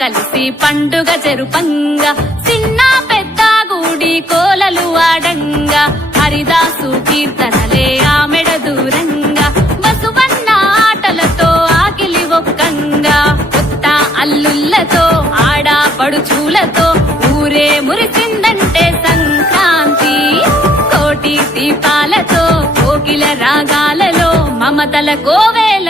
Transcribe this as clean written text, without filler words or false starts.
కలిసి పండుగ జరుపంగా చిన్న పెద్ద గుడి కోలలు ఆడంగా హరిదాసు కీర్తనలే ఆమెడ దూరంగా వసువన్న ఆటలతో ఆకిలి ఒక్కంగా కొత్త అల్లుళ్ళతో ఆడపడుచులతో ఊరే మురిసిందంటే సంక్రాంతి కోటి దీపాలతో కోకిల రాగాలలో మమతల కోవెల